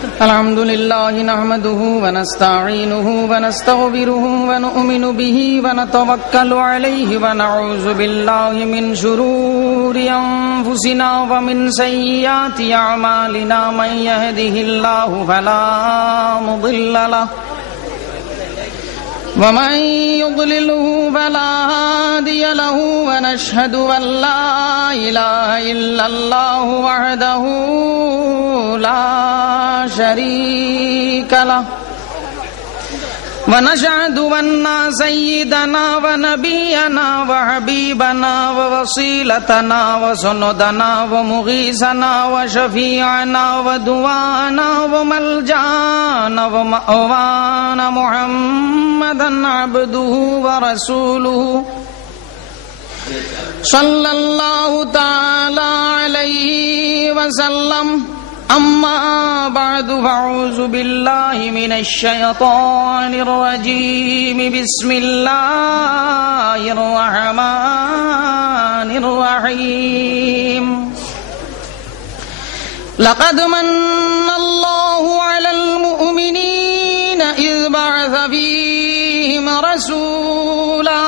الحمد لله نحمده ونستعينه ونستغفره ونؤمن به ونتوكل عليه ونعوذ بالله من شرور أنفسنا ومن سيئات أعمالنا من يهده الله فلا مضل له ومن يضلله فلا هادي له ونشهد أن لا إله إلا الله وحده لا شريك له ونشهد أن سيدنا ونبينا وحبيبنا ووصيلتنا وسندنا ومغيثنا وشفيعنا ودوانا وملجانا ومأوانا محمدا عبده ورسوله صلى الله تعالى عليه وسلم أما بعد فأعوذ بالله من الشيطان الرجيم بسم الله الرحمن الرحيم لقد من الله على المؤمنين إذ بعث فيهم رسولا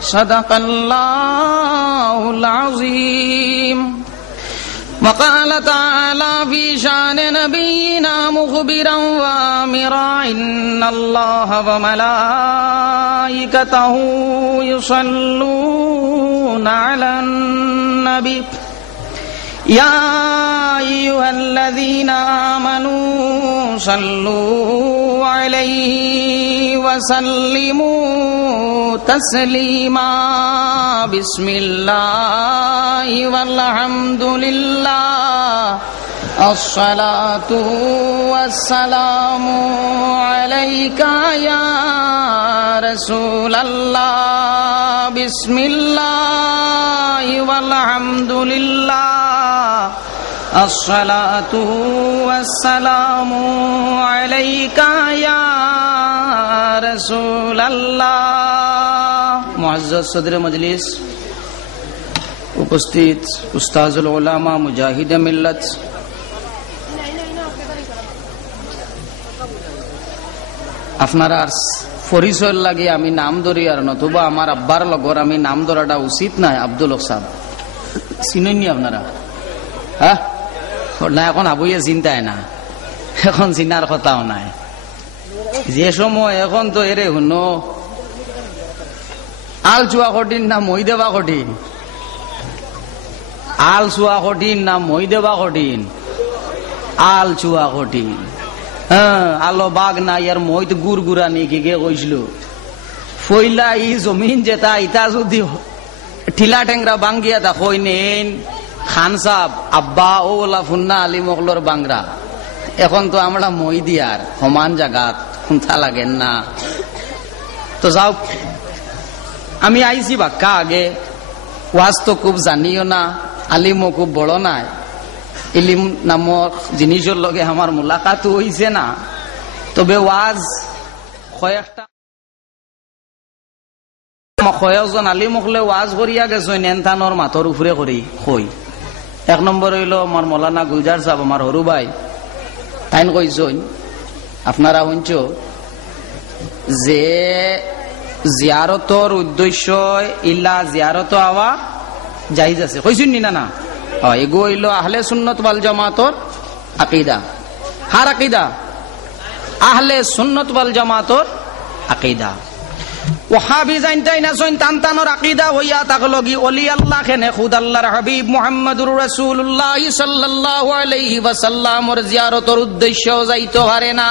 صدق الله العظيم وقال تعالى في شان نبينا مخبرا وآمرا إن الله وملائكته يصلون على النبي يا أيها الذين آمنوا صلوا عليه وسلموا تسليما بسم الله والحمد لله الصلاة والسلام عليك يا رسول الله بسم الله والحمد لله الصلاة والسلام عليك يا رسول الله মুআজ্জাজ সদরে মজলিস, উপস্থিত উস্তাজুল উলামা মুজাহিদে মিল্লাত, আপনারা পরিচয় লাগে আমি নাম ধরি আর নতুবা আমার আব্বার লগর আমি নাম ধরাটা উচিত নাই। আব্দুল হক সাহেব চিনেননি আপনারা? হ্যাঁ না, এখন আবুইয়া চিন্তায় না, এখন চিনার কথাও নাই। যে সময় এখন তো এরে শুনো আল চুয়া কঠিন না মই দেওয়া কঠিন, আল চুয়া কঠিন না মই দেওয়া কঠিন, আল চুয়া কঠিন। হ্যাঁ, আলো বাঘ না ইয়ার মই তো গুড় গুড়া নি কি কইছিল ফইলা ই জমিন যেটা ইটা যদি ঠিলা টেংরা বাঙ্গিয়া তা কই নেন খান সাহ আব্বা ওলা ফুন্না আলী মকলর বাংরা। এখন তো আমরা মই দিয়ার সমান জায়গাত শুনতা লাগেন না। তো যাও, আমি আইছি বাক্কা আগে, ওয়াজ তো খুব জানিও না, আলিমও খুব বড় নাই, ইলিম নামক জিনিসের লগে আমার মোলাকাত হইছে না। তবে ওয়াজ কয়েকজন আলিম হলে ওয়াজ করিয়া গেছেন এনথানোর মাথর উপরে করি কই। এক নম্বর হইল আমার মৌলানা গুলজার সাহেব, আমার হরু ভাই, তাইন কইছেন আপনারা শুনছ যে জিয়ারতর উদ্দেশ্য ইল্লা জিয়ারত আওয়া জায়েজ আছে, কইছেন নি? না এগো হইল আহলে সুন্নত ওয়াল জামাতর আকীদা। হার আকীদা? আহলে সুন্নত ওয়াল জামাতর আকীদা। ওয়াহাবি জানতাই না সইন তানতানোর আকীদা হইয়া তাকলগি ওলি আল্লাহ খেনে খুদ আল্লাহর হাবিব মুহাম্মদুর রাসূলুল্লাহ সাল্লাল্লাহু আলাইহি ওয়াসাল্লামর জিয়ারতর উদ্দেশ্য যাইতে পারে না।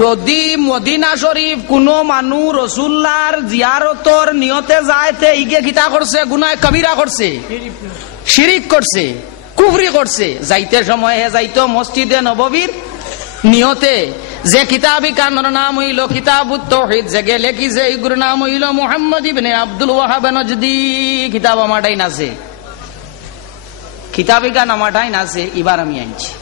যদি মদিনা শরীফ কোন মানুষ রাসূলুল্লাহর জিয়ারতর নিয়তে যায়তে ইগে কিতা করছে? গুনাহ কবিরা করছে, শিরিক করছে, কুফরি করছে। যাইতে সময় হে যাইতো মসজিদে নববীর নিয়তে। যে কিতাবি কানোর নাম হইল কিতাবুত তাওহীদ, যে লেখিছে এগুর নাম হইল মুহাম্মদ ইবনে আব্দুল ওয়াহাব নজদি। কিতাব আমাটাই নাছে, কিতাবি কান আমাটাই নাছে, এবার আমি আনছি।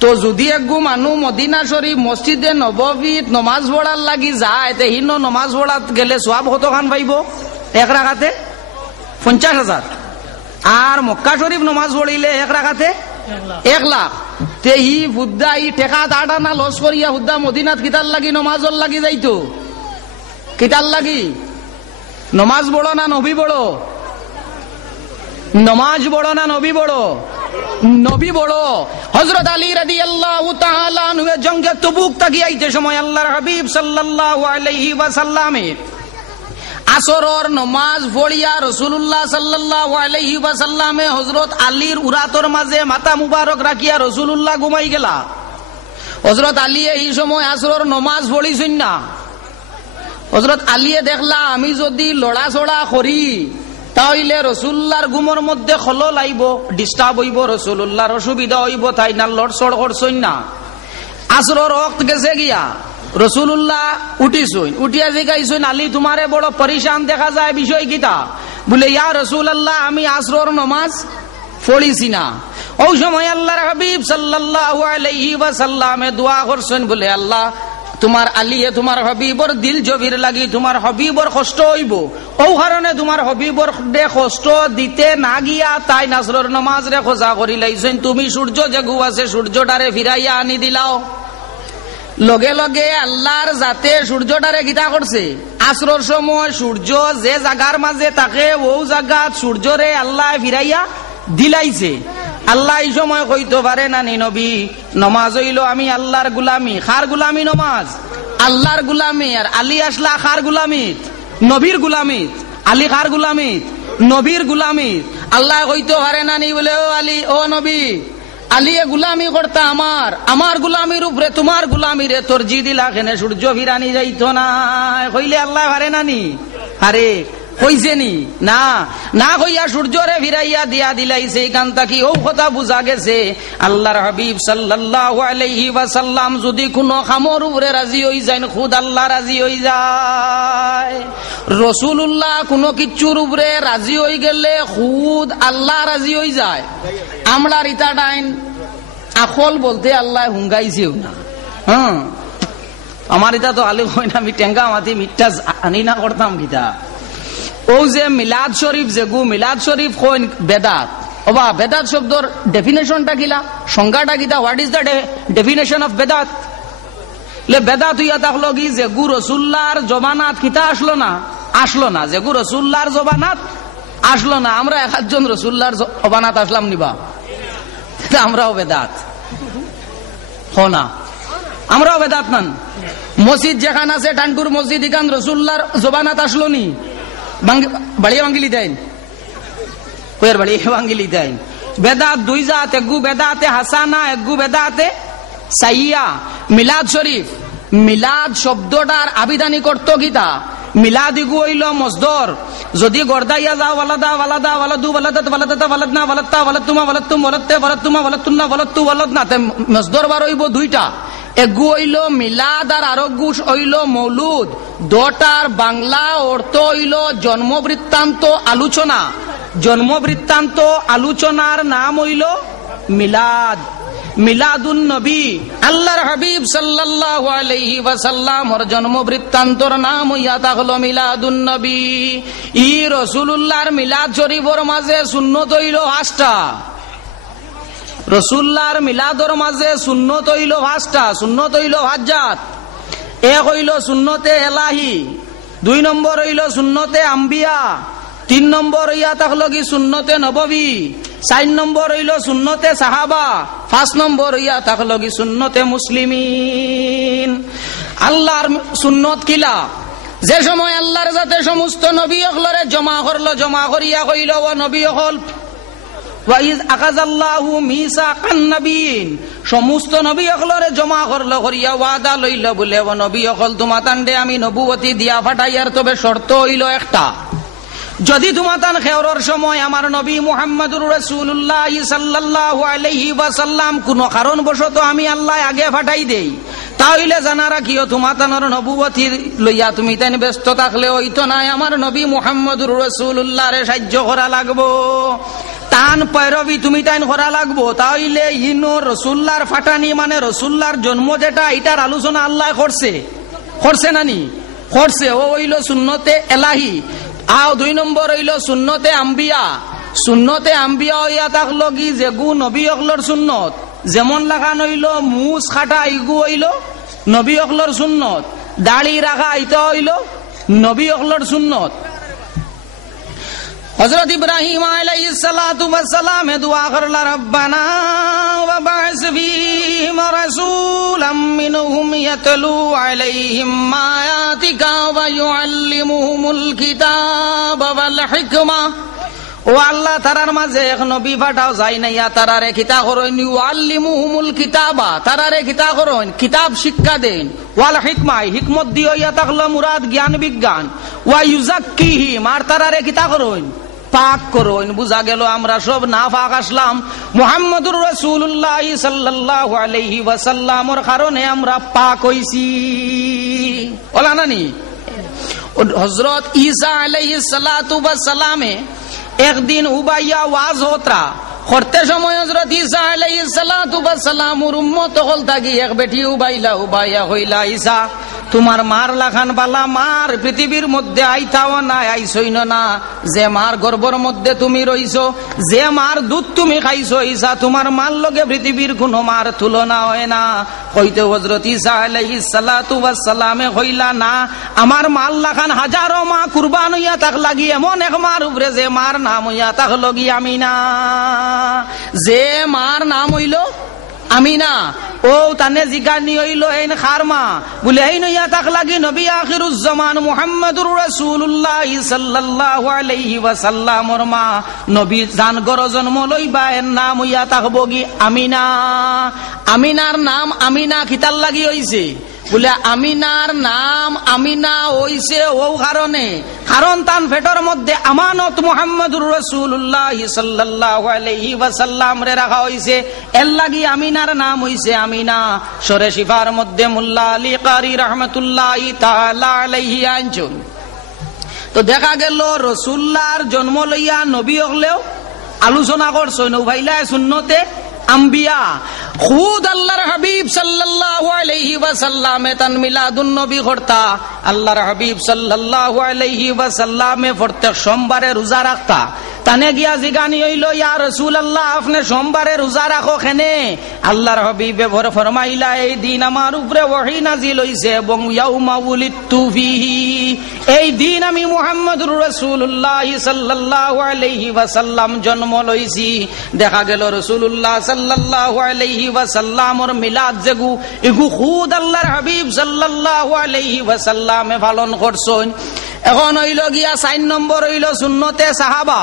তো যদি একগু মানুষ মদিনা শরীফ মসজিদে নববীত নমাজ পড়ার লাগি যায়, তে হিন নমাজ পড়াত গেলে সওয়াব কতখান পাইব? এক রাকাতে 50,000। আর মক্কা শরীফ নমাজ পড়িলে এক রাকাতে 1 লাখ। তে ই হুদ্দা ই টেকা দাঁড়া না লস করিয়া হুদ্দা মদিনাত কিতার লাগি নমাজর লাগি যাইতো? কিতার লাগি? নমাজ বড় না নবী বড়? নমাজ বড় না নবী বড়? নবী বড়। হযরত আলী রাদিয়াল্লাহু তাআলা আনহু জঙ্গে তবুক তাকিয়াইতে সময় আল্লাহর হাবিব সাল্লাল্লাহু আলাইহি ওয়াসাল্লামে আসরের নামাজ পড়িয়া রাসূলুল্লাহ সাল্লাল্লাহু আলাইহি ওয়াসাল্লামে হযরত আলীর উরাতর মাঝে মাথা মুবারক রাখিয়া রাসূলুল্লাহ ঘুমাই গেলা। হযরত আলী এই সময় আসরের নামাজ পড়িছেন না। হযরত আলীয়ে দেখলা আমি যদি লড়াচড়া করি তাহলে রাসূলুল্লাহর ঘুমের মধ্যে খলল আইব, ডিস্টার্ব হইব, রাসূলুল্লাহর অসুবিধা হইব, তাই না লড়ছড় করছেন না। আসরের ওয়াক্ত গেছে গিয়া রাসূলুল্লাহ উঠিছেন, উঠিয়া জিগাইছেন আলী তোমারে বড় পরেশান দেখা যায়, বিষয় কিতা? বলে ইয়া রাসূলুল্লাহ আমি আসরের নামাজ পড়িছি না। ওই সময় আল্লাহর হাবিব সাল্লাল্লাহু আলাইহি ওয়াসাল্লামে দোয়া করছেন, বলে আল্লাহ তোমার আলিয়ে তোমার হবিবর দিল জবির লাগি তোমার হবিবর কষ্ট হইব, ও কারণে তোমার হবিবর কষ্ট দিতে না গিয়া তাই নাসরের নামাজ রে খোঁজা করি লাইছেন। তুমি সূর্য যে গু আছে সূর্যটারে ফিরাইয়া আনি দিলাও। লগে লগে আল্লাহর জাতে সূর্যটারে গীতা করছে। আসরের সময় সূর্য যে জায়গার মাঝে থাকে ও জায়গা সূর্যরে আল্লাহ ফিরাইয়া দিলাইছে। আল্লাহ এই সময় কইতে পারে না নি নবী নমাজ হইল আমি আল্লাহর গুলামি। খার গুলামি নমাজ? আল্লাহর গুলামি। আর আলী আসলা খার গুলামিত? নবীর গুলামিত। আলী খার গুলামিত? নবীর গুলামিত। আল্লাহ কইতে পারে না নি বলে ও আলী ও নবী আলিয়ে গুলামি করতা আমার গুলামির উপরে তোমার গুলামিরে তরজি দিলা কেন? সূর্য ফিরানি যাইতো না কইলে আল্লাহ পারে না নি? আরে কইছে নি? না না কইয়া সূর্যরে ফিরাইয়া দিয়া দিলাইছে। এইখান থেকে ও কথা বুঝা গেছে আল্লাহর হাবিব সাল্লাল্লাহু আলাইহি ওয়াসাল্লাম যদি কোনো কামর উপরে রাজি হই যায় খুদ আল্লাহ রাজি হই যায়। রাসূলুল্লাহ কোনো কিছুর উপরে রাজি হই গেলে খুদ আল্লাহ রাজি হই যায়। আমরা রিতা ডাইন আখল বলতে আল্লাহ হুঙ্গাইছেও না। আমার এটা তো আলু হয় না, আমি টেঙ্গা মাতি মিঠা আনি না করতাম গীতা। ও যে মিলাদ শরীফ যেগু মিলাদ শরীফ কইন বেদাত, ওবা বেদাত শব্দর ডেফিনেশনটা কিলা, সংজ্ঞাটা কিতা? What is the definition of বেদাত? লে বেদাত হইয়া থাকলো কি যেগু রাসূলুল্লাহর জমানাত কিতা আসলো না, যেগু রাসূলুল্লাহর জমানাত আসলো না। আমরা একজন রাসূলুল্লাহর জমানাত আসলাম নিবা, আমরাও বেদাত হো না? আমরাও বেদাত নান। মসজিদ যেখান আছে টানকুর মসজিদ ইখান রাসূলুল্লাহর জমানাত আসলো নি? বাড়িয়া ভাঙ্গিলি দেন কয়ের বাড়িয়া ভাঙ্গিলি দেন। বেদাত দুই জাত, একগু বেদাতে হাসানা, একগু বেদাতে সাইয়া। মিলাদ শরীফ, মিলাদ শব্দটার আবিধানিক অর্থ কিতা? মিলাদ ইগু হইল মজদর। যদি গর্দাইয়া যাও ওয়ালাদা ওয়ালাদা ওয়ালাদু ওয়ালাদাত ওয়ালাদাতা ওয়ালাদনা ওয়ালাত্তা ওয়ালাতুমা ওয়ালাতুম ওয়ালাত্তে ওয়ালাতুমা ওয়ালাতুন্না ওয়ালাত্তু ওয়ালাদনা। মজদর বার হইব দুইটা, এগু হইল মিলাদ আর আরোগ্য হইল মৌলুদ। দুটার বাংলা অর্থ হইল জন্মবৃত্তান্ত আলোচনা। জন্মবৃত্তান্ত আলোচনার নাম হইল মিলাদ, মিলাদুন নবী। আল্লাহর হাবিব সাল্লাল্লাহু আলাইহি ওয়াসাল্লামর জন্ম বৃত্তান্তর নাম হইয়া থাকলো মিলাদুন নবী। ই রাসূলুল্লাহর মিলাদ শরীফের মাঝে সুন্নত হইল 5টা। রাসূলুল্লাহর মিলাদর মাঝে সুন্নত হইল 5টা। সুন্নত হইল হাজাত। এক হইল সুন্নতে এলাহি, 2 নম্বর হইল সুন্নতে আম্বিয়া, 3 নম্বর হইয়া থাকলো কি সুন্নতে নববী, 4 নম্বর হইল সুন্নতে সাহাবা, 5 নম্বর হইয়া থাকলো কি সুন্নতে মুসলিমিন। আল্লাহর সুন্নত কিলা? যে সময় আল্লাহর যাতে সমস্ত নবী হলরে জমা করলো, জমা করিয়া কইল ও নবী হল ওয়াইজ আকাযাল্লাহু মিসাকান নবিয়িন, সমস্ত নবী হলরে জমা করলো করিয়া ওয়াদা লইল বলে ও নবী হল তোমাতান্ডে আমি নবুয়তি দিয়া ফাটাইয়ার, তবে শর্ত হইল একটা, যদি তোমাতান খেওরের সময় আমার নবী মুহাম্মদুর রাসূলুল্লাহ সাল্লাল্লাহু আলাইহি ওয়াসাল্লাম কোন কারণবশত আমি আল্লাহ আগে ফাটাই দেই, তাহলে জানা রাখিও তোমাতানোর নবুয়তি লইয়া তুমি তাই ব্যস্ত থাকলে হইতো নাই, আমার নবী মুহাম্মদুর রাসূলুল্লাহরে সাহায্য করা লাগবো, তান পয়রবি তুমি তাইন করা লাগবো। তাহলে ইনো রাসূলুল্লাহর ফাটানি মানে রাসূলুল্লাহর জন্ম যেটা, এটার আলোচনা আল্লাহ করছে নানি? করছে। ও হইল সুন্নতে এলাহি। আও 2 নম্বর হইল সুন্নতে আম্বিয়া, সুন্নতে আম্বিয়া হইয়া থাকলো কি যেগু নবী অকলর সুন্নত, যেমন লাগান হইল মুস খাটা ইগু হইল নবী অকলর সুন্নত, দাড়ি রাখা ইতা হইল নবী অকলর সুন্নত। হযরত ইব্রাহিম আলাইহিস সালাতু ওয়াস সালাম দুআ করলা, রব্বানা ওয়া বা'স ফীহিম রাসূলাম মিনহুম ইয়াতলু আলাইহিম আয়াতিকা ওয়া ইউআল্লিমুহুমুল কিতাবা ওয়াল হিকমা। ও আল্লাহ, তারার মাঝে এক নবী পাঠাও যাই না, ইয়া তারারে কিতাব করইন, ইউআল্লিমুহুমুল কিতাবা, তারারে কিতাব করইন, কিতাব শিক্ষা দেন, ওয়াল হিকমা, হিকমত দিও ইয়া তাকলা মুরাদ জ্ঞান বিজ্ঞান, ওয়া ইউযাক্কিহিম, আর তারারে কিতাব করইন পাক করইন। বুঝা গেল আমরা সব না পাক আসলাম, মুহাম্মদুর রাসূলুল্লাহ সাল্লাল্লাহু আলাইহি ওয়াসাল্লামের কারণে আমরা পাক হইছি। ওলা নানি হযরত ঈসা আলাইহিস সালাতু ওয়াস সালামে একদিন উবাইয়া ওয়াজ হোত্রা করতে সময় হযরত ঈসা আলাইহিস সালাতু ওয়াস সালামের উম্মত হল থাকি এক বেটি উবাইয়া হইলা, ঈসা তোমার মার লাখান বালা মার পৃথিবীর মধ্যে আইতাও না, আইসই না, যে মার গর্ভর মধ্যে তুমি রইছো, যে মার দুধ তুমি খাইছো, ঈসা তোমার মার লগে পৃথিবীর কোনো মার তুলনা হয় না। হইতে হযরত ঈসা আলাইহিস সালাতু ওয়াস সালামে হইলা, না, আমার মার লাখান হাজারো মা কুরবান হইয়া তাক লাগি এমন এক মার উপরে যে মার নাম হইয়া তাক লগি আমিনা, যে মার নাম হইল আমিনা। ও তানে জিগানি হইল এই খারমা বলে এই নইয়া তাক লাগি নবী আখিরুজ জামান মুহাম্মদুর রাসূলুল্লাহ সাল্লাল্লাহু আলাইহি ওয়াসাল্লামর মা নবী জান গর জন্ম লইবা এর নাম হইয়া তাকব কি আমিনা। আমিনার নাম আমিনা কিতার লাগি হইছে বলে আমিনার নাম আমিনা হইছে ও কারণে, কারণ তান পেটের মধ্যে আমানত মুহাম্মদুর রাসূলুল্লাহ সাল্লাল্লাহু আলাইহি ওয়াসাল্লাম রে রাখা হইছে, এর লাগি আমিনার নাম হইছে আমিনা। সরে শিফার মধ্যে মুল্লা আলী কারি রাহমাতুল্লাহি তাআলা আলাইহি আনছুন। তো দেখা গেল রাসূলুল্লাহর জন্ম লইয়া নবী হলেও আলোচনা করছই নভাইলা সুন্নতে আম্বিয়া। খুদ আল্লাহর হাবিব সাল্লাল্লাহু আলাইহি ওয়াসাল্লামে তান মিলাদুন নবী করতা। আল্লাহর হাবিব সাল্লাল্লাহু আলাইহি ওয়াসাল্লামে প্রত্যেক সোমবারে রোজা রাখতা। তানে গিয়া জিগানি হইল, ইয়া রাসূলুল্লাহ আপনি সোমবারে রোজা রাখো কেনে? আল্লাহর হাবিবে ফরমাইলা, এই দিন আমার উপরে ওহী নাজিল হইছে এবং ইয়াউমা উলিদতু ফীহি, এই দিন আমি মুহাম্মদুর রাসূলুল্লাহ সাল্লাল্লাহু আলাইহি ওয়াসাল্লাম জন্ম লইছি। দেখা গেল রাসূলুল্লাহ সাল্লাল্লাহু আলাইহি ওয়াসাল্লামর মিলাদ যেগু এগু খুদ আল্লাহর হাবিব সাল্লাল্লাহু আলাইহি ওয়াসাল্লামে পালন করছেন। এখন হইল গিয়া 4 নম্বর হইল সুন্নতে সাহাবা।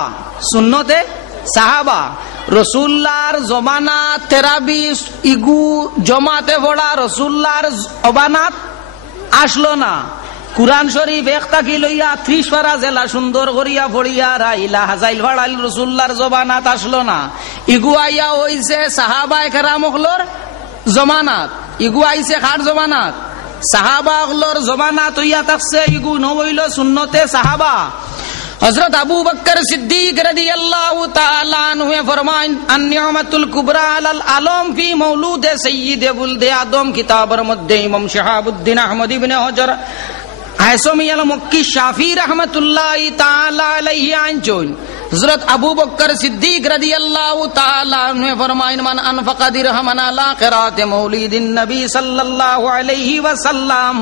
সুন্নতে সাহাবা রসুল্লাহর জমানাত তেরাবিশ ইগু জমাতে পড়া রসুল্লাহর অবানাত আসলো না। কুরআন শরীফ একটা কি লইয়া 30 পারা জেলা সুন্দর করিয়া পড়িয়া রাইলা হাজাইল ভাড়াইল রসুল্লাহর জবানাত আসলো না। ইগু আইয়া হইছে সাহাবায়ে কেরামগুলোর জমানাত। ইগু আইছে কার জমানাত? সাহাবাগুলোর জমানাত হইয়া থাকছে। ইগু নইল সুন্নতে সাহাবা। হযরত আবু বকর সিদ্দিক রাদিয়াল্লাহু তাআলা আনহু ফরমায়েন, আন-নি'মাতুল কুবরা আলাল আলম ফি মাউলুদ সাইয়্যিদ বুলদে আদম কিতাবের মধ্যে ইমাম শাহাবুদ্দিন আহমদ ইবনে হজর আয়সমি আল মক্কি শাফি রাহমাতুল্লাহি তাআলা আলাইহি আনছুন। হযরত আবু বকর সিদ্দিক রাদিয়াল্লাহু তাআলা আনহু ফরমায়েন, মান আনফাকা দিরহামান আলা কিরাতে মাউলিদিন নবী সাল্লাল্লাহু আলাইহি ওয়াসাল্লাম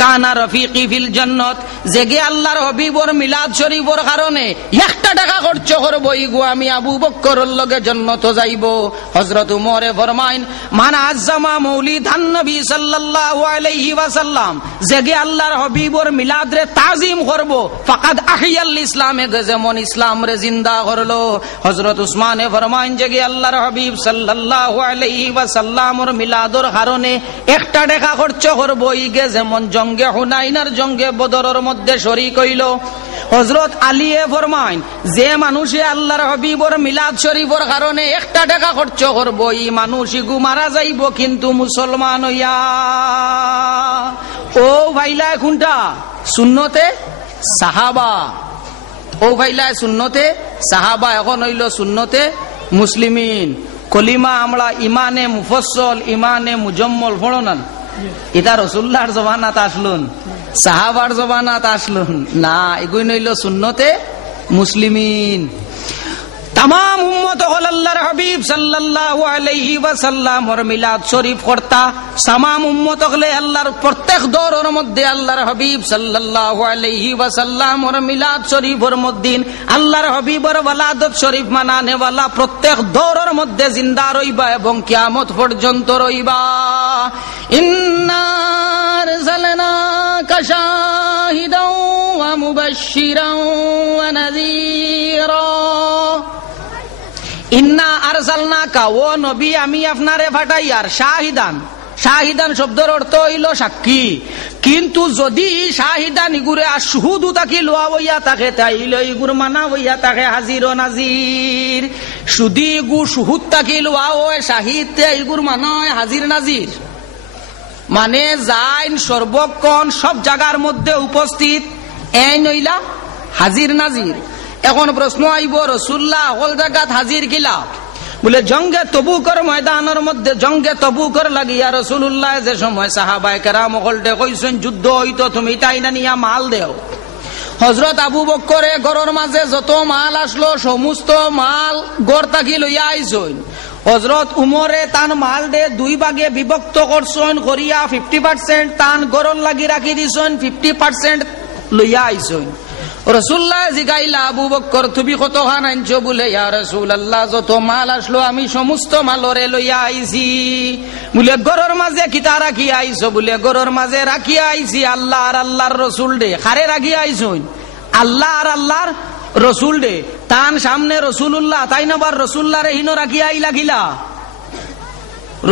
কানা রফিকি ফিল জান্নাত, জেগে আল্লাহর হাবিবর মিলাদ শরীফের কারণে 1 টাকা খরচ করব ইগো আমি আবু বকরের লগে জান্নাত যাইব। হযরত উমরে ফরমাইন, মান আযজামা মাউলিদান নবী সাল্লাল্লাহু আলাইহি ওয়াসাল্লাম, জেগে আল্লাহর হাবিবর মিলাদ রে তাজিম করব, ফাকাদ আহিয়াল ইসলামে, যেমন ইসলাম রে জিন্দা করলো। হযরত উসমানে ফরমাইন, জেগে আল্লাহর হাবিব সাল্লাল্লাহু আলাইহি ওয়াসাল্লামর মিলাদর কারণে 1 টাকা খরচ করব ইগে যেমন জঙ্গে হুনাইনার জঙ্গে বদরের মধ্যে শরীক হইল। হযরত আলীয়ে ফরমাইন, যে মানুষে আল্লাহর হাবিবর মিলাদ শরীফের কারণে 1 টাকা খরচ করব এই মানুষ ইগু মারা যাইব কিন্তু মুসলমান হইয়া। ও ভাইলা কোনটা? সুন্নতে সাহাবা। ও ভাইলা সুন্নতে সাহাবা। এখন হইল সুন্নতে মুসলিমিন। কলিমা আমরা ইমানে মুফসল ইমানে মুজম্মল পড়ো না, এটা রসুল্লাহর জবানাত আসলুন, সাহাবার জবানাত আসলুন না, এগুই নইল সুন্নতে মুসলিমিন। तमाम उम्मत हल अल्लाहर हबीब सल्लल्लाहु अलैहि वसल्लमर मिलाद शरीफ करता तमाम उम्मत हले अल्लाहर प्रत्येक दौरेर मध्य अल्लाहर हबीब सल्लल्लाहु अलैहि वसल्लमर मिलाद शरीफर मध्य अल्लाहर हबीबर वलादत शरीफ मानाने वाला प्रत्येक दौरेर मध्य जिंदा रहिबा एवं कियामत पर्यन्त रहिबा इन्ना अरसलनाका शाहिदान व मुबश्शिरान व नज़ीरा इन्ना आरसालनाका ও নবী আমি আপনারে পাঠাই আর শাহিদান শাহিদান শব্দের অর্থ হইল সাক্ষী কিন্তু যদি শাহিদান ইগুরে আশহুদু তাকি লওয়া হইয়া থাকে তাইলে ইগুর মানা হইয়া থাকে হাজির ও নাজির শুধু ইগু শুহুদ তাকি লওয়া হয় শাহিদ তে ইগুর মানা হয় হাজির নাজির মানে যাইন সর্বক্ষণ সব জায়গার মধ্যে উপস্থিত এই নইলা হাজির নাজির এখন প্রশ্ন আইব রাসূলুল্লাহ হল জায়গাত হাজির কিলা বলে জঙ্গে তবুকর ময়দানের মধ্যে জঙ্গে তবুকর লাগিয়া রাসূলুল্লাহ যে সময় সাহাবায়ে কেরাম হলতে কইছেন যুদ্ধ হইতো তুমি তাই না নিয়া মাল দেও হযরত আবু বকরে গরর মাঝে যত মাল আসলো সমস্ত মাল গড় তাকি লইয়া আইছেন হযরত উমরে তান মাল দে দুই ভাগে বিভক্ত করছেন করিয়া 50% তান গরর লাগি রাখি দিছেন 50% লইয়া আইছেন রাসূলুল্লাহ জিগাইলা আবু বকর তুমি কতখান আনছো বলে ইয়া রাসূলুল্লাহ যত মাল আসলো আমি সমস্ত মালরে লইয়া আইছি বলে গরর মাঝে কিতা রাখি আইছো বলে গরর মাঝে রাখি আইছি আল্লাহ আর আল্লাহর রাসূল দে খারে রাখি আইছুন আল্লাহ আর আল্লাহর রাসূল দে তান সামনে রাসূলুল্লাহ তাই নবার রাসূলুল্লাহ রে হিনো রাখি আইলা গিলা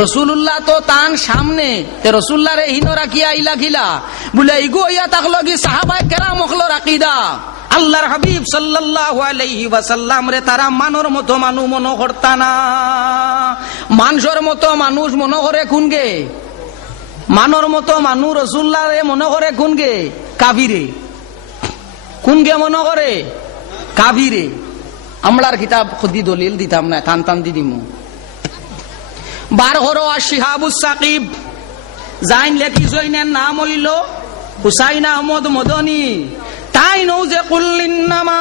রাসূলুল্লাহ তো তান সামনে তে রাসূলুল্লাহ রে হিনো রাখি আইলা গিলা বলে ইগো ইয়া তাকলো কি সাহাবায়ে কেরাম হলো আকীদা আল্লাহর হাবিব সাল্লাল্লাহু আলাইহি ওয়াসাল্লাম রে তারা মানর মতো মানু মনো করতা না মানুষের মতো মানুষ মনে করে কোনগে মানর মতো মানু রাসূলুল্লাহ রে মনে করে কোনগে কাফিরে কোনগে মনে করে কাফিরে আমরার কিতাব খুদি দলিল দিতাম না টান টান দি দিমু বার হরো আশিহাবুস সাকিব জাইন লেখি জইনের নাম হইল হুসাইন আহমদ মদনী তাই নও যে কুল্লিন্নামা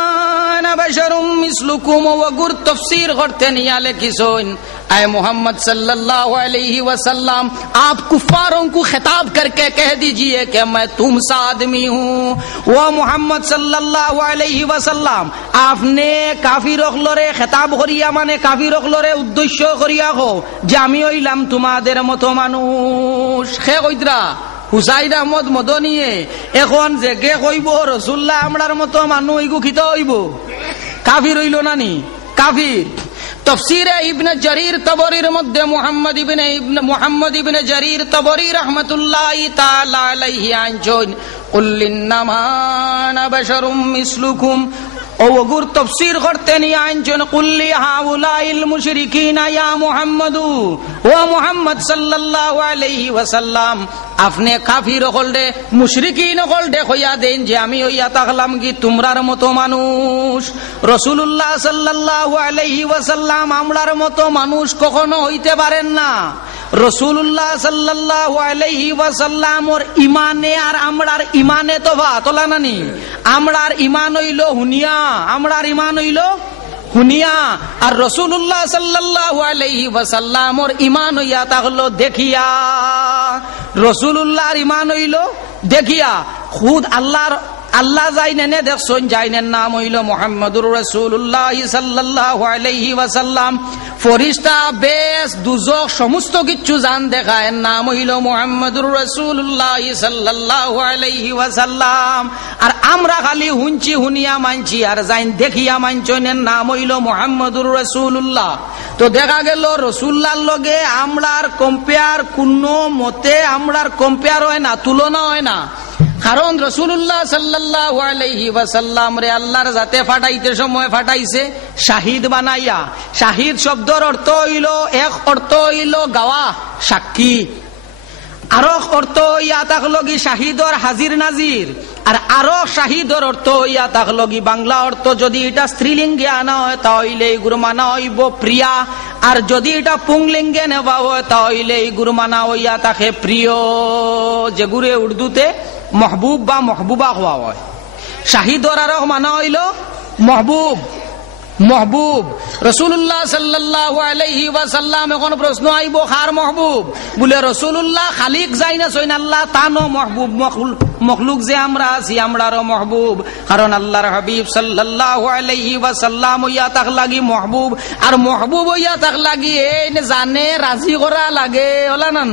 আনা বাশারুম মিসলুকুম ওয়া গুর তাফসীর করতে নিয়া লেখিছেন आए मोहम्मद सल्लल्लाहु अलैहि वसल्लम आप कुफ्फारों को खिताब करके कह दीजिए कि मैं तुमसा आदमी हूँ वो मोहम्मद सल्लल्लाहु अलैहि वसल्लम आपने काफिर अखलरे खिताब करिया माने काफिर अखलरे उद्देश्य करिया हो যে আমি হইলাম তোমাদের মতো মানুষ হে কইতরা হুসাইন আহমদ মদনীয়ে এখন যে কে কইব রাসূলুল্লাহ আমরার মতো মানুষ ইগু কিতা হইব কাফির হইল না নি কাফির तफसीर इब्न जरीर तबरीर मध्य मुहम्मद इब्न जरीर तबरी रहमतुल्लाहि ताला अलैहि आंचोन कुल इन्नमा अना बशरुम मिसलुकुम ওগুর তাফসীর করতে নিয়ে আনছেন কুল্লি হাউলাইল মুশরিকিনা ইয়া মুহাম্মাদু ও মুহাম্মদ সাল্লাল্লাহু আলাইহি ওয়াসাল্লাম আপনি কাফির হলদে মুশরিকিন হলদে কইয়া দেন যে আমি হইয়া তাকলাম কি তোমরার মতো মানুষ রাসূলুল্লাহ সাল্লাল্লাহু আলাইহি ওয়াসাল্লাম আমরার মতো মানুষ কখনো হইতে পারেন না রাসূলুল্লাহ সাল্লাল্লাহু আলাইহি ওয়াসাল্লামর ঈমানে আর আমরার ঈমানে তফাৎ হলো না নি আমরার ঈমান হইল হুনিয়া আমরার ঈমান হইল হুনিয়া আর রাসূলুল্লাহ সাল্লাল্লাহু আলাইহি ওয়াসাল্লামর ঈমান হইয়া তাহলো দেখিয়া রাসূলুল্লাহর ঈমান হইল দেখিয়া খুদ আল্লাহ যাইনে দেখছেন যাইনের নাম হইল মুহাম্মদুর রাসূলুল্লাহ সাল্লাল্লাহু আলাইহি ওয়াসাল্লাম ফেরেশতা বেশ দুজক সমস্ত কিছু জান দেখায় নাম হইল মুহাম্মদুর রাসূলুল্লাহ সাল্লাল্লাহু আলাইহি ওয়াসাল্লাম আর আমরা খালি হুনছি হুনিয়া মানছি আর যাইন দেখিয়া মানছনের নাম হইল মুহাম্মদুর রাসূলুল্লাহ তো দেখা গেল রাসূলুল্লাহর লগে আমরার কম্পেয়ার কোনো মতে আমরার কম্পেয়ার হয় না তুলনা হয় না কারণ রাসূলুল্লাহ সাল্লাল্লাহু আলাইহি ওয়াসাল্লাম রে আল্লাহর জাতে ফাটাইতে সময় ফাটাইছে শাহিদ বানাইয়া শাহিদ শব্দের অর্থ হইল এক অর্থ হইল গাওয়া সাক্ষী আরো অর্থ হইয়া থাকলো কি শাহিদর হাজির নাজির আর শাহিদর অর্থ হইয়া থাকলো কি বাংলা অর্থ যদি এটা স্ত্রীলিঙ্গে আনা হয় তাহলে এই গুরু মানা হইব প্রিয়া আর যদি এটা পুংলিঙ্গে নেওয়া হয় তাহলে এই গুরু মানা হইয়া থাকে প্রিয় যেগুরে উর্দুতে মহবুব বা মহবুবা হওয়া হয় শাহিদর আরো মানা হইল মহবুব महबूब रसूलुल्लाह सल्लल्लाहु अलैहि वसल्लम এখন প্রশ্ন আইব কার महबूब বলে রসুলুল্লাহ খালিক যাই না সইন আল্লাহ তানো महबूब মখলুক যে আমরা আছি আমরারও महबूब কারণ আল্লাহর হাবিব সাল্লাল্লাহু আলাইহি ওয়াসাল্লাম ইয়া তাক লাগি महबूब আর महबूब ইয়া তাক লাগি এই জানে রাজি করা লাগে ওলা নান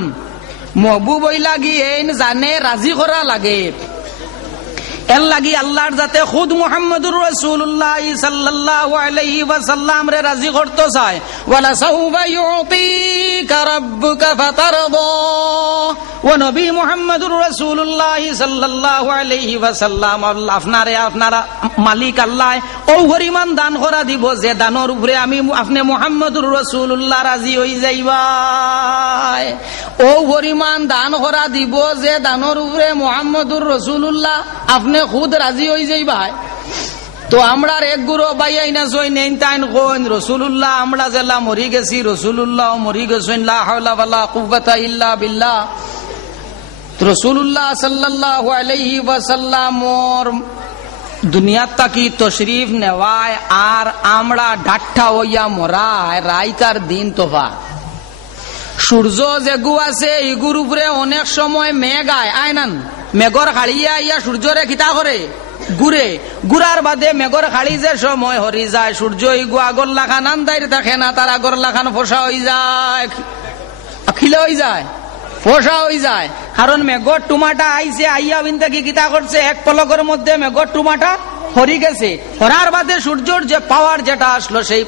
महबूब ওই লাগি এই জানে রাজি করা লাগে এর লাগি আল্লাহর যাতে খুদ মুহাম্মদুর রাসূলুল্লাহ সাল্লাল্লাহু আলাইহি ওয়াসাল্লাম রে রাজি করতে চায় ওয়ালা সাউফা ইউতিকা রাব্বুকা ফাতারদা ও নবী মুহাম্মদুর রাসূলুল্লাহ সাল্লাল্লাহু আলাইহি ওয়াসাল্লাম আপনারা মালিক আল্লাহ ও পরিমাণ দান করা দিব যে দানের উপরে আমি আপনি মুহাম্মদুর রাসূলুল্লাহ রাজি হই যাইবা ও পরিমাণ দান করা দিব যে দানের উপরে মুহাম্মদুর রাসূলুল্লাহ আপনি খুদ রাজি হই যাইবা তো আমরা এক গুরু বাইয়াই না জয় নেন তাইন কোন রাসূলুল্লাহ আমরা জেলা মরি গেছি রাসূলুল্লাহ মরি গেছেন লা হাওলা ওয়ালা কুওয়াতা ইল্লা বিল্লাহ রাসূলুল্লাহ সাল্লাল্লাহু আলাইহি ওয়াসাল্লামর দুনিয়াত তাকি তশরিফ নেওয়ায় আর আমরা ঢাট্টা হইয়া মরায় রাইকার দিন তোফা সূর্য যে গু আছে ইগুর উপরে অনেক সময় মেঘ আয় নান মেঘর খাড়িয়া ইয়া সূর্যরে খিতা করে ঘুরে ঘুরার বাদে মেঘর খাড়ি যে সময় হরি যায় সূর্য ইগু আগর লাখান আন্দাইর থাকে না তার আগর লাখান ফসা হয়ে যায় খিলে হয়ে যায় ফসা হয়ে যায় কারণ মেঘর টুমাটা আইছে আইয়া বিনতে কি কিতা করছে এক পলকের মধ্যে মেঘর টুমাটা হরি গেছে হরার বাদে সূর্যর যে পাওয়ার যেটা আসলো সেই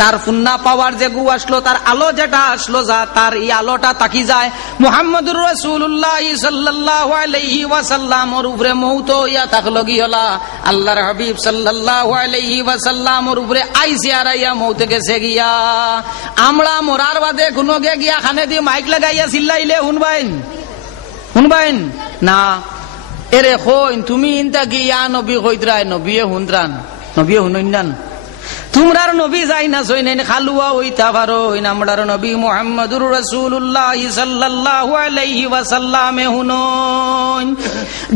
তার ফুন্না পাওয়ার যে গু আসলো তার আলো যেটা আসলো যা তার এই আলোটা তাকি যায় মুহাম্মদুর রাসূলুল্লাহ সাল্লাল্লাহু আলাইহি ওয়াসাল্লামর উপরে মৌত হইয়া থাকলো গিয়লা আল্লাহর হাবিব সাল্লাল্লাহু আলাইহি ওয়াসাল্লামর উপরে আইসে আর আইয়া মৌতে গেছে গিয়া আমরা মরার বাদে কোনো গিয়া খানে দিয়ে মাইক লাগাইয়া চিল্লাইলে শুনবাইন না এরে কইন তুমি ইনতা কি ইয়া নবী কইতরায় নবিয়ে হুনরান নবিয়ে হুনইনান তোমরার নবী যাই না সইনেন খালুয়া হইতা পারো আমরার নবী মুহাম্মদুর রাসূলুল্লাহ সাল্লাল্লাহু আলাইহি ওয়াসাল্লাম হুনন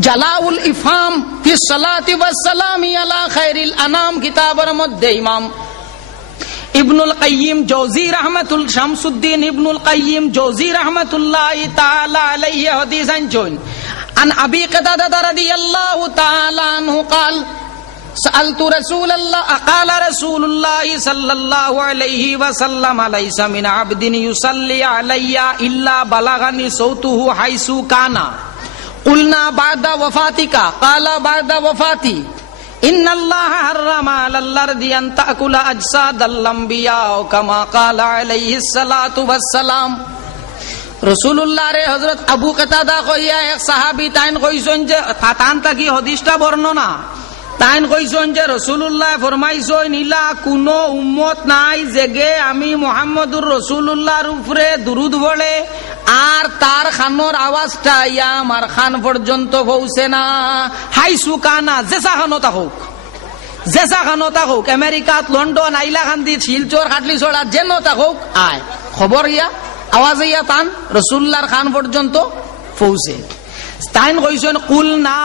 জালাউল ইফহাম ফি সালাতি ওয়াস সালামি আলা খায়রিল আনাম কিতাবের মধ্যে ইমাম ইবনুল কাইয়িম জওজি রাহমাতুল শামসুদ্দিন ইবনুল কাইয়িম জওজি রাহমাতুল্লাহ তাআলা আলাইহি হাদিস আনছেন عن أبي قتادة رضي الله تعالى عنه قال سألت رسول الله قال رسول الله صلى الله عليه وسلم ليس من عبد يصلي علي إلا بلغني صوته حيث كان قلنا بعد وفاتك قال بعد وفاتي إن الله حرم على الأرض أن تأكل أجساد الأنبياء كما قال عليه الصلاة والسلام রাসূলুল্লাহ রে হযরত আবু কাতাদা কইয়া এক সাহাবী তাইন কইছেন যে তান তাকি হাদিসটা বর্ণনা তাইন কইছেন যে রাসূলুল্লাহ ফরমাইছেন ইলা কোন উম্মত নাই যেগে আমি মুহাম্মদুর রাসূলুল্লাহর উপরে দুরূদ পড়ে আর তার খানোর আওয়াজটা ইয়া আমার খান পর্যন্ত পৌঁছে না হাই সুকানা জেসা খানতা হোক আমেরিকাত লন্ডন আইলাকান্দি শিলচর খাটলি ছড়া যেন তা হোক আয় খবর ইয়া আওয়াজ ইয়া তান রাসূলুল্লাহর খান পর্যন্ত পৌঁছে তাইন কইছেন কুল না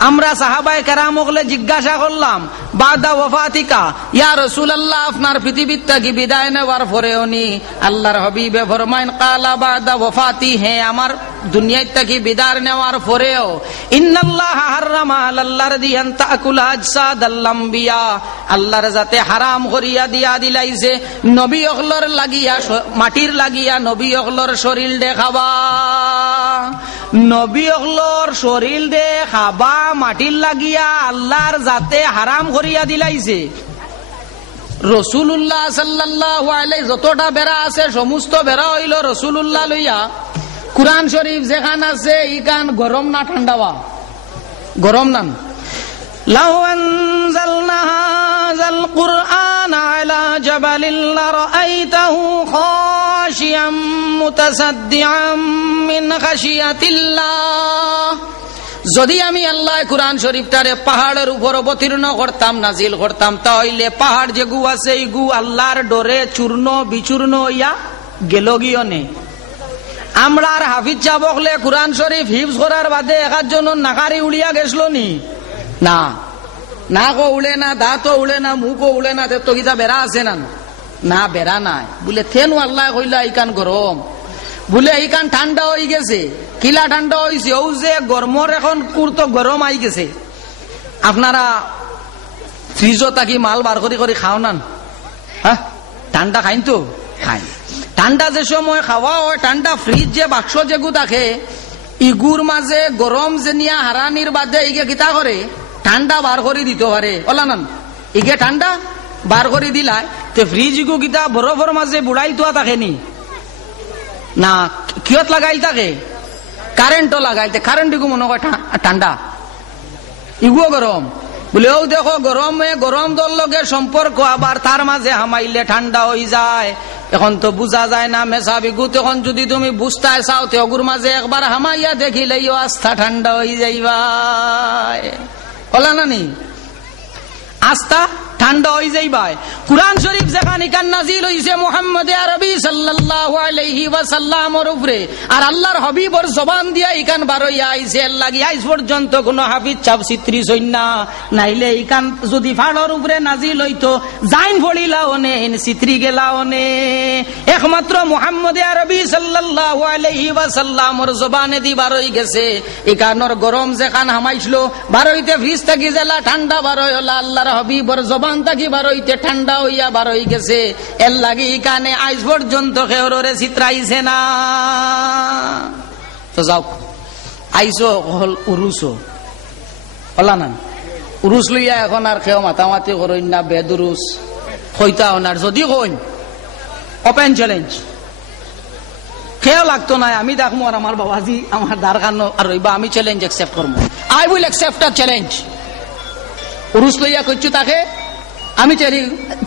আমরা সাহাবায়ে কেরাম ওগলে জিজ্ঞাসা করলাম বাদা ওয়াফাতিকা ইয়া রাসূলুল্লাহ আপনার পৃথিবীর থেকে বিদায় নেওয়ার পরেও নি আল্লাহর হাবিবে ফরমাইন কালা বাদা ওয়াফাতি হে আমার দুনিয়া থেকে বিদায় নেওয়ার পরেও ইন্নাল্লাহা হারামা আলাল আরদি আন তাকুলা আজসাদাল আম্বিয়া আল্লাহর যাতে হারাম করিয়া দিয়া দিলাইছে নবী ওগলর লাগিয়া মাটির লাগিয়া নবী ওগলর শরীর দেখাবা নবী ওগলর শরীর দে খাবা মাটির লাগিয়া আল্লাহর যাতে হারাম করিয়া দিলাইছে রাসূলুল্লাহ সাল্লাল্লাহু আলাইহি যতটা বেড়া আছে সমস্ত বেড়া হইল রাসূলুল্লাহ লইয়া কুরআন শরীফ যেখান আছে ইকান গরম না ঠান্ডাওয়া গরম না লাউ আনজালনা হাযাল কুরআন আলা জাবালিন লারাআইতাহু খাশিয়াম মুতাসাদ্দিআম মিন খাশিয়াতিল্লাহ যদি আমি আল্লাহ কুরআন শরীফটারে পাহাড়ের উপর অবতীর্ণ করতাম নাজিল করতাম তাহলে পাহাড় যে গু আছে এই গু আল্লাহর ডরে চূর্ণ বিচূর্ণ হইয়া গেল গিয়ে নে আমরা আর হাফিজ সাহেব বকলে কুরআন শরীফ হিফজ করার বাদে একার জন্য নাকারি উড়িয়া গেছিল নি না নাকও উড়ে না, দাঁতও উড়ে না, মুখও উড়ে না, তো কিতা বেড়া আছে না? না, বেড়া নাই। বলে থেন আল্লাহ কইলা এইখান গরম, বলে এইখান ঠান্ডা হয়ে গেছে। কিলা ঠান্ডা হয়েছে? ও যে গরমর এখন কুর্তো গরম আই গেছে। আপনারা ফ্রিজও তাকি মাল বার করে খাও না? হ্যাঁ, ঠান্ডা খাইন তো খাই। ঠান্ডা যে সময় খাওয়া হয়, ঠান্ডা ফ্রিজ যে বাক্স যেগু থাকে, ইগুর মাঝে গরম যে নিয়া হারানির বাদে ইগে কিতা করে ঠান্ডা বার করে দিতে পারে। ওলা না, ইগে ঠান্ডা বার করে দিলাই তে ফ্রিজ ইগু কিতা বরফের মাঝে বুড়াই তোয়া থাকে নি না? কিয়ত লাগাইল থাকে? কারেন্টও লাগাইতে, কারেন্ট ইগু মনে হয় ঠান্ডা, ইগুও গরম। বলে ও দেখো গরম দল লগে সম্পর্ক, আবার তার মাঝে হামাইলে ঠান্ডা হয়ে যায়। এখন তো বুঝা যায় না মেসাবিগু, তখন যদি তুমি বুঝতে চাও তো অগুর মাঝে একবার হামাইয়া দেখিলেই আস্থা ঠান্ডা হয়ে যাইবা। বলা নানি আস্থা ঠান্ডা হয়ে যাইবাই। কুরআন শরীফ যেখানে কান নাজিল হইছে মুহাম্মদ আরবি সাল্লাল্লাহু আলাইহি ওয়াসাল্লামের উপরে, আর আল্লাহর হাবিবর জবান দিয়া ইকান বারইয়া আইছে, এর লাগি আইজ পর্যন্ত কোন হাফিজ চাপ চিত্রি সৈন্যা নাইলে ইকান যদি ফাড়র উপরে নাজিল হইতো জাইন ফড়িলাও নে চিত্রি গেলাও নে। একমাত্র মুহাম্মদ আরবি সাল্লাল্লাহু আলাইহি ওয়াসাল্লামের জবানে দি বারই গেছে। ইকানর গরম যেখান হামাইছিল বারইতে ফ্রিজ থাকি জেলা ঠান্ডা বারই হলা আল্লাহর হাবিবর জবান তাকি বারইতে ঠান্ডা হইয়া বারই গেছে। এর লাগি কানে আজ পর্যন্ত কেউরে চিত্রাইছে না। তো যাও আইসো হল উরুসো হলা না, উরুস লইয়া এখন আর কেউ মাতামাতি করইন না, বেদুরুস হইতা হনার যদি কইন ওপেন চ্যালেঞ্জ কেউ লাগতো না। আমি দেখবো আর আমার বাবাজি আমার দ্বার খানো আর রইবা, আমি চ্যালেঞ্জ অ্যাকসেপ্ট করবো। I will accept a challenge. উরুস লইয়া কইছু তাকে আমি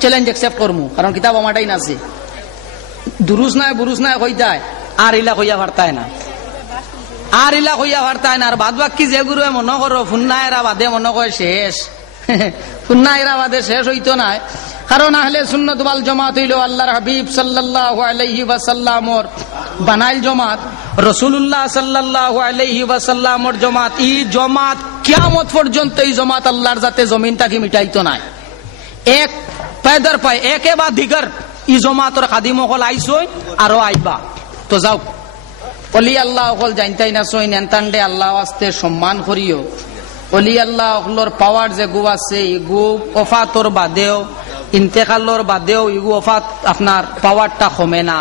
চ্যালেঞ্জ অ্যাকসেপ্ট করবো, কারণ কিতাব আমারটাই নাছে। দুরুস নাই বুরুস নাই কইতায় আর ইলা কইয়া পারতায় না, আর ইলা কইয়া পারতায় না। আর বাদ বাকি যে গুরু মনে করো ফুন্না এরা বাদে মনে করে শেষ, ফুন্না এরা বাদে শেষ হইতো না। কারণ আহলে সুন্নাত ওয়াল জামাত হইল আল্লাহর হাবিব সাল্লাল্লাহু আলাইহি ওয়াসাল্লামর বানাইল জমাত, রাসূলুল্লাহ সাল্লাল্লাহু আলাইহি ওয়াসাল্লামর জমাত। এই জমাত কিয়ামত পর্যন্ত এই জমাত আল্লাহর যাতে জমিনটাকে মিটাইতো না। এক পায়দার পায় একে বা দিগার ই জমাতর খাদিম হল আইসই আরো আইবা। তো যাও অলি আল্লাহ হল জানতাই না সই নেনতান্ডে আল্লাহ আস্তে সম্মান করিও। অলি আল্লাহ হলর পাওয়ার যে গু আছে ইগু ওফাতর বাদেও ইন্তেকালর বাদেও ইগু ওফাত আপনার পাওয়ারটা কমে না।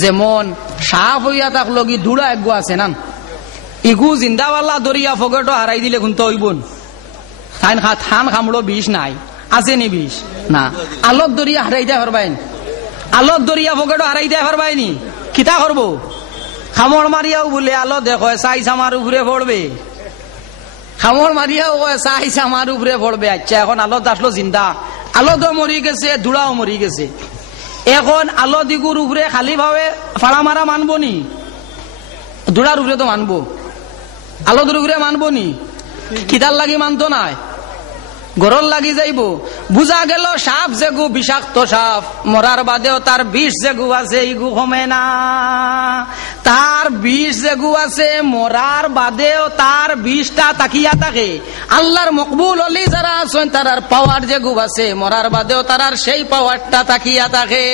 যেমন সাফ হইয়া থাকলো কি দুড়া এগু আছে না, ইগু জিন্দাওয়াল্লা দরিয়া ফগেটো হারাই দিলে খুনতে হইবন। থান খামড়ো বিষ নাই, আছে নি বিষ না। আলোর দরিয়া হারাই দেয় পারবাইন, আলোর দরিয়া ফগেটো হারাই দেয় পারবাইনি, কিতা করবো? খামড় মারিয়াও বলে আলো দেখো সাইজ আমার উপরে পড়বে, খামড় মারিয়াও সাইজ আমার উপরে পড়বে। আচ্ছা এখন আলো আসলো জিন্দা, আলো তো মরি গেছে, ধুলাও মরি গেছে। এখন আলো দিগুর উপরে খালি ভাবে ফাড়া মারা মানবো নি? ধুলার উপরে তো মানবো, আলো দূর উপরে মানবো নি? কিতার লাগি মানতো নাই, গরল লাগি যাইব। বুঝা গেল সাপ যেগু বিষাক্ত সাপ, মরার বাদেও তার বিষ যেগু আছে ইগু কমে না। তার বিষ যেগু আছে মরার বাদেও তার বিষটা তাকিয়া থাকে। আল্লাহর মকবুল অলি যারা আছেন তার পাওয়ার যেগু আছে মরার বাদেও তার সেই পাওয়ারটা তাকিয়া থাকে।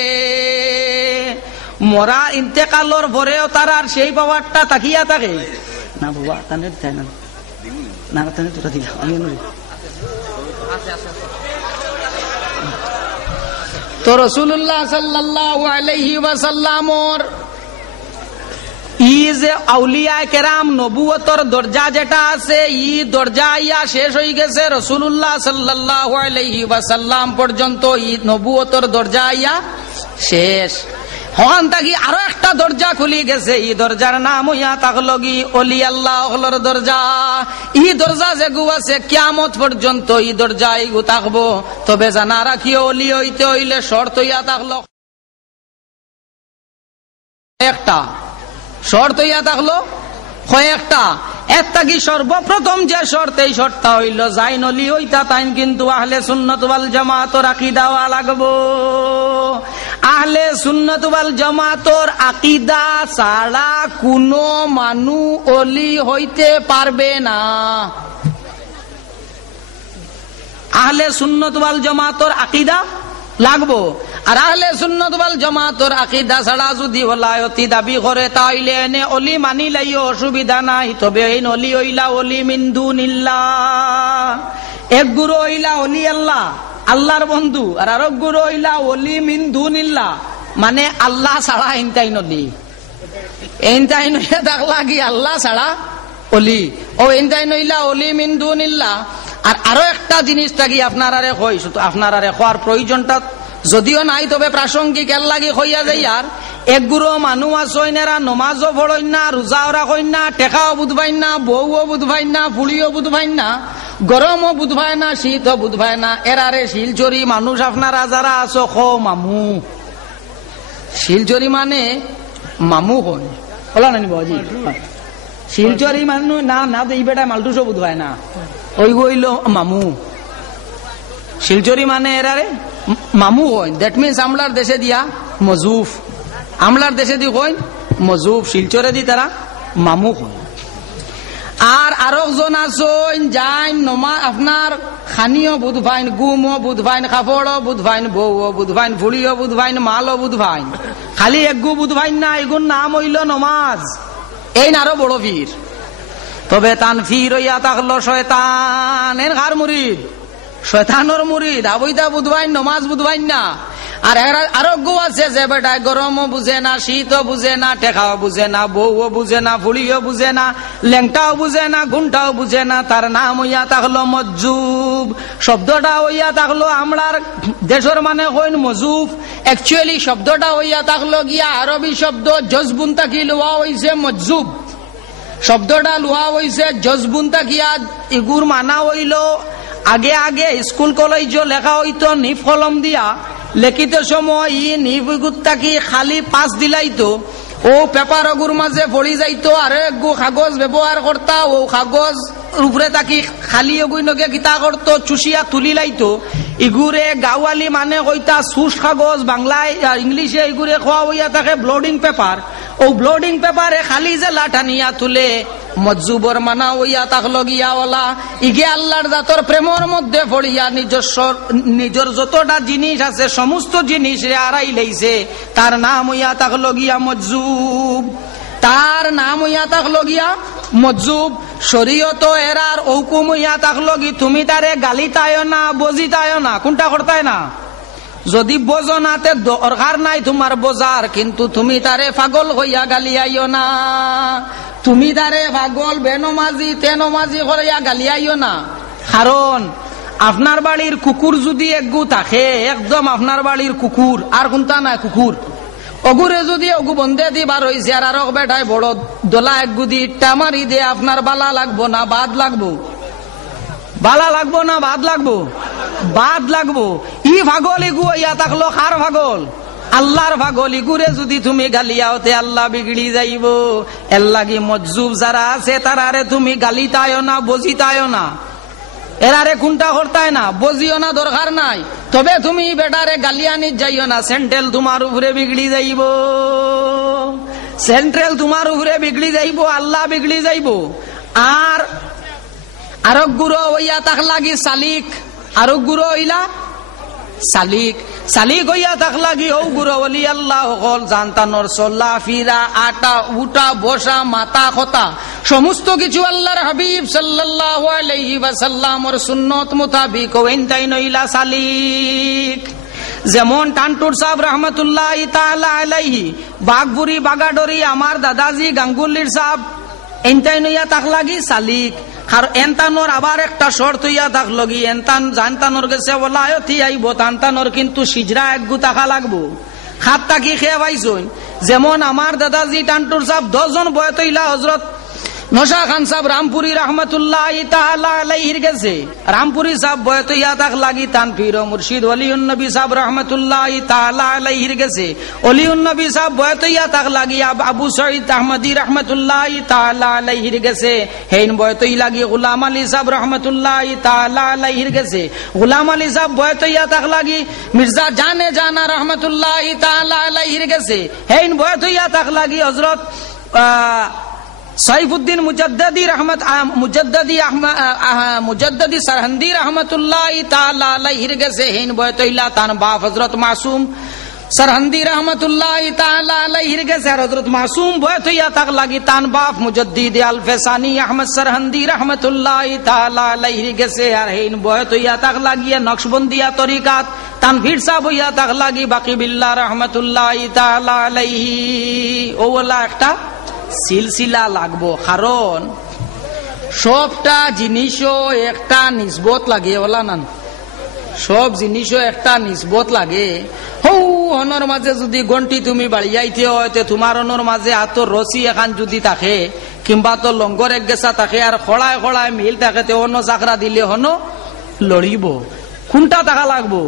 মরা ইন্তেকালর পরেও তার সেই পাওয়ারটা তাকিয়া থাকে না। বাবা তানে চাই না, না তানে তোরা দিলা আমি তো রাসূলুল্লাহ সাল্লাল্লাহু আলাইহি ওয়াসাল্লামর ই যে আউলিয়া কেরাম নবুয়তর দরজা যেটা আছে ই দরজা ইয়া শেষ হয়ে গেছে। রাসূলুল্লাহ সাল্লাল্লাহু আলাইহি ওয়াসাল্লাম পর্যন্ত ই নবুয়তর দরজা ইয়া শেষ। হন তাকি আরো একটা দরজা খুলি গেছে, এই দরজার নাম হইয়া তাকলগি অলি আল্লাহর দরজা। এই দরজা যেগু আছে কিয়ামত পর্যন্ত এই দরজা ইগু থাকবো। তবে জানা রাখিও অলি হইতে হইলে শর্ত হইয়া থাকলো একটা, শর্ত হইয়া থাকলো কয়েকটা। একটা কি সর্বপ্রথম যে শর্ত, এই শর্তটা হইল যাইন অলি হইতা তাইন কিন্তু আহলে সুন্নাত ওয়াল জামাতর আকীদা ওয়া লাগবো। আহলে সুন্নাত ওয়াল জামাতর আকীদা ছাড়া কোনো মানু অলি হইতে পারবে না। আহলে সুন্নাত ওয়াল জামাতের আকীদা লাগবো। আর আহলে সুন্নাত ওয়াল জামাতের আকীদা ছাড়া যদি ওলায়তি দাবি করে তাইলে এনে অলি মানি লাইও অসুবিধা নাই। তবে এই অলি হইলা অলি মিন দুনিল্লাহ, এক গুরু হইলা অলি আল্লাহ, আল্লাহর বন্ধু, আর আরেক গুরু হইলা অলি মিন দুনিল্লাহ, মানে আল্লাহ ছাড়া ইনতাই নলি, ইনতাই নইয়া থাকলা কি আল্লাহ ছাড়া অলি, ও ইনতাই নইলা অলি মিন দুনিল্লাহ। আর আরো একটা জিনিস থাকি আপনারারে কই, শুধু আপনারারে কোয়ার প্রয়োজনটা যদিও নাই তবে প্রাসঙ্গিক এর লাগি হইয়া যাই। আর এক গুরু মানুষ আসইনেরা নমাজও পড়ইন না, রোজাও রাখইন না, টেকাও বুধবাইন না, বউও বুধবাইন না, ফুলিও বুধবাইন না, গরমও বুধবায় না, শীতও বুধবায় না। এরারে শিলচরি মানুষ আপনারা যারা আছো খো মামু, শিলচরি মানে মামু হন বলা নানি বাজি, শিলচরি মানুষ না না এই বেটা মালটুসও বুধবায় না, ওই হইল মামু। শিলচরি মানে এরারে মামু হয়, দ্যাট মিনস আমলার দেশে দিয়া মজুফ, আমলার দেশে দি কই মজুফ, শিলচরে দি তারা মামু হয়। আর আরেকজন আসইন যাইন নমা আপনার খানিও বুধভাইন, গুমও বুধভাইন, কাপড়ও বুধভাইন, বউও বুধভাইন, ফুলিও বুধভাইন, মালও বুধভাইন, খালি একগু বুধভাইন না, এগুন নাম হইল নমাজ। এই আরো বড় ফির, তবে তান ফির হইয়া থাকলো শয়তান, এর ঘর মুরিদ, শয়তানোর মুরিদ, আবইদা বুধবাইন, নমাজ বুধবাইন না। আর আরোগ্য আছে যে বেটায় গরমও বুঝে না, শীতও বুঝে না, টেকাও বুঝে না, বউও বুঝে না, ফুলিও বুঝে না, লেংটাও বুঝে না, গুণটাও বুঝে না, তার নাম হইয়া থাকলো মজ্জুব। শব্দটা হইয়া থাকলো আমরার দেশের মানে হইন মজুব, অ্যাকচুয়ালি শব্দটা হইয়া থাকলো গিয়া আরবি শব্দ জজবুন তাকি লোয়া হইছে মজ্জুব, শব্দটা লোয়া হইছে জজবুন তাকিয়া। ইগুর মানা হইল আগে আগে স্কুল কলেজ লেখা হইতো নিফ কলম দিয়া, লেখিতে সময় ই নিফ কি খালি পাস দিলাইতো, ও পেপার অগুর মাঝে পড়ি যাইতো, আর একগু কাগজ ব্যবহার করতা, ও কাগজ উপরে তাকি খালি এগুইনকে গীতা করতো, চুষিয়া তুলি লাইতো। ইগুরে গাওয়ালি মানে কইতা সুস কাগজ, বাংলায় ইংলিশে ইগুরে খোয়া হইয়া থাকে ব্লোডিং পেপার। ও ব্লোডিং পেপারে খালি যে লাঠানিয়া তুলে মজ্জুবর মানা হইয়া থাকলো গিয়া ওলা ইগে আল্লাহর জাতর প্রেমর মধ্যে পড়িয়া নিজের যতটা জিনিস আছে সমস্ত জিনিস আড়াই লাইছে, তার নাম হইয়া থাকলো গিয়া মজ্জুব, তার নাম হইয়া থাকলো গিয়া মজ্জুব। শরীয়ত এরার হুকুম হইয়া থাকলো কি তুমি তারে গালিতায় না, বজিতায় না, কোনটা করতায় না। যদি বোঝনাতে দরকার নাই তোমার বোঝার, কিন্তু তুমি তারে পাগল হইয়া গালিয়াইও না, তুমি তারে পাগল বেনমাজি তেনমাজি করিয়া গালিয়াইও না। কারণ আপনার বাড়ির কুকুর যদি একগু থাকে, একদম আপনার বাড়ির কুকুর, আর কোনটা নাই কুকুর, অগুরে যদি অগু বন্ধে দিবার হইছে আর আরো বেটায় বড় দোলা একগু দি ইট্টা মারি দে, আপনার বালা লাগবো না বাদ লাগবো, বালা লাগবো না বাদ লাগবো, বাদ লাগবো। ই পাগল ইগু ইয়া থাকলো কার পাগল? আল্লাহর পাগল। ইগুরে যদি তুমি গালিয়াওতে আল্লাহ বিগড়ি যাইব। এর লাগি মজ্জুব যারা আছে তারারে তুমি গালিতায়ও না, বজিতায়ও না, এরারে কোনটা করতায় না, বজিও না, দরকার নাই। তবে তুমি বেটারে গালিয়ানি যাইও না, সেন্ট্রেল তোমার উপরে বিগড়ি যাইব, সেন্ট্রেল তোমার উপরে বিগড়ি যাইব, আল্লাহ বিগড়ি যাইব। আর আরব গুরু হইয়া তাক লাগি সালিক, আরব গুরু হইলা সালিক, সালিক হইয়া তাক লাগি ও গুরু বলি আল্লাহ হল জানতানোর চল্লা ফিরা, আটা উঠা বসা, মাথা কথা সমস্ত কিছু আল্লাহর হাবিব সাল্লাল্লাহু আলাইহি ওয়াসাল্লামর সুন্নত মোতাবিক ওইনটাই নইলা সালিক। যেমন টানটুর সাহেব রহমতুল্লাহ তাআলা আলাইহি, বাগপুরি বাগাডরি আমার দাদাজি গাঙ্গুলির সাহেব, এনটাই নইয়া তাক লাগি সালিক। আর এনতানোর আবার একটা শর্ত হইয়া থাকলো কি, এনতান জানতানোর গেছে ওলায়তি আইব, তানতানোর কিন্তু সিজরা একগু টাকা লাগবো, খাত তাকি খেয়ে পাইছই। যেমন আমার দাদাজি টানটুর সাহেব 10 জন বয়ত হইলা হজরত নশা খান সাহেব রামপুরি রহমতুল্লাহ তাআলা আলাইহির গেছে, রামপুরি সাহেব বয়ত ইয়া তাক লাগি তান পীর ও মুর্শিদ ওলিউন নবী সাহেব রহমতুল্লাহ তাআলা আলাইহির গেছে, ওলিউন নবী সাহেব বয়ত ইয়া তাক লাগি আবু সঈদ আহমদি রহমতুল্লাহ তাআলা আলাইহির গেছে, হেইন বয়ত ই লাগি গোলাম আলী সাহেব রহমতুল্লাহ তাআলা আলাইহির গেছে, গোলাম আলী সাহেব বয়ত ইয়া তাক লাগি মির্জা জানে জানা রহমতুল্লাহ তাআলা আলাইহির গেছে, হেইন বয়ত ইয়া তাক লাগি হযরত সাইফুদ্দিন মুজাদ্দিদি সরহন্দি রহমতুল্লাহ তাআলা আলাইহির গেছে হিন বয়তইলা তান বাপ হযরত মাসুম সরহন্দি রহমতুল্লাহ তাআলা আলাইহির গেছে হযরত মাসুম বয়তইয়া তাক লাগি তান বাপ মুজাদ্দিদ আল-ফেসানি আহমদ সরহন্দি রহমতুল্লাহ তাআলা আলাইহির গেছে আর হিন বয়তইয়া তাক লাগিয়া নকশবন্দিয়া তরিকাত তানভীর সাহেব হইয়া তাক লাগি বাকি বিল্লাহ রহমতুল্লাহ তাআলা আলাইহি ওলা একটা সিলসিলা লাগবো, কারণ সবটা জিনিসও একটা নিসবত লাগে, ওলা না সব জিনিসও একটা নিসবত লাগে। হৌ অনর মাঝে যদি গন্টি তুমি বাড়িয়াইতে হয় তোমার অনর মাঝে হাত রশি এখান যদি থাকে কিংবা তো লঙ্গর এক গেছা থাকে আর খড়ায় খড়ায় মিল থাকে তে অন্য চাকরা দিলে হনো লড়িব, কোনটা টাকা লাগবো?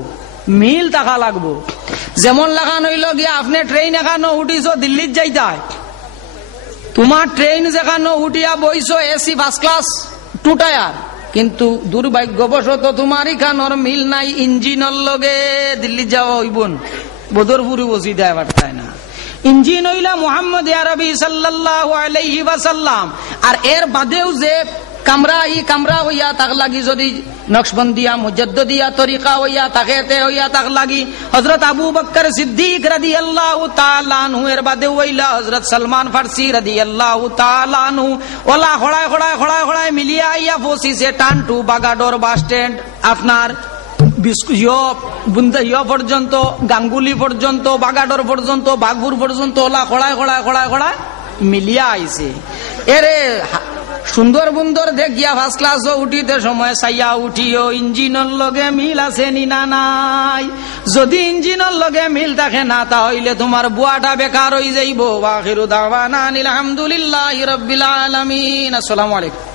মিল টাকা লাগবো। যেমন লাগান হইল গিয়া আপনি ট্রেন এখানো উঠিস দিল্লির যাইতায়, তোমার ট্রেন যেখানে উঠিয়া বইছো এসি ফার্স্ট ক্লাস 2 টায়ার, কিন্তু দুর্ভাগ্যবশত তোমার এখানোর মিল নাই ইঞ্জিনের লগে দিল্লি যাওয়া হইবন বদরপুরি বসি দেয় পারতায় না। ইঞ্জিন হইলা মুহাম্মদ আরবি সাল্লাল্লাহু আলাইহি ওয়াসাল্লাম। আর এর বাদেও যে কামরা হইয়া তাক লাগি যদি নকশবন্দিয়া মুজাদ্দিদিয়া তরিকা হইয়া তাকেতে হইয়া তাক লাগি হযরত আবু বকর সিদ্দিক রাদিয়াল্লাহু তাআলা আনহু এর বাদে হইলা হযরত সালমান ফারসি রাদিয়াল্লাহু তাআলা আনহু ওলা খড়ায় মিলিয়া আইয়া পৌঁছিছে টানটু বাগাডোর বাস স্ট্যান্ড, আপনার পর্যন্ত, গাঙ্গুলি পর্যন্ত, বাগাডোর পর্যন্ত, বাগপুর পর্যন্ত ওলা খড়ায় মিলিয়া আইছে। এরে সুন্দর বুন্দর দেখিয়া ফার্স্ট ক্লাস উঠিতে সময় সাইয়া উঠিও ইঞ্জিনের লগে মিল আছে নি না নাই। যদি ইঞ্জিনের লগে মিল থাকে না তাহলে তোমার বুয়াটা বেকার হয়ে যাইব। ওয়া আখিরু দাওয়ানা আলহামদুলিল্লাহি রাব্বিল আলামিন। আসসালামু আলাইকুম।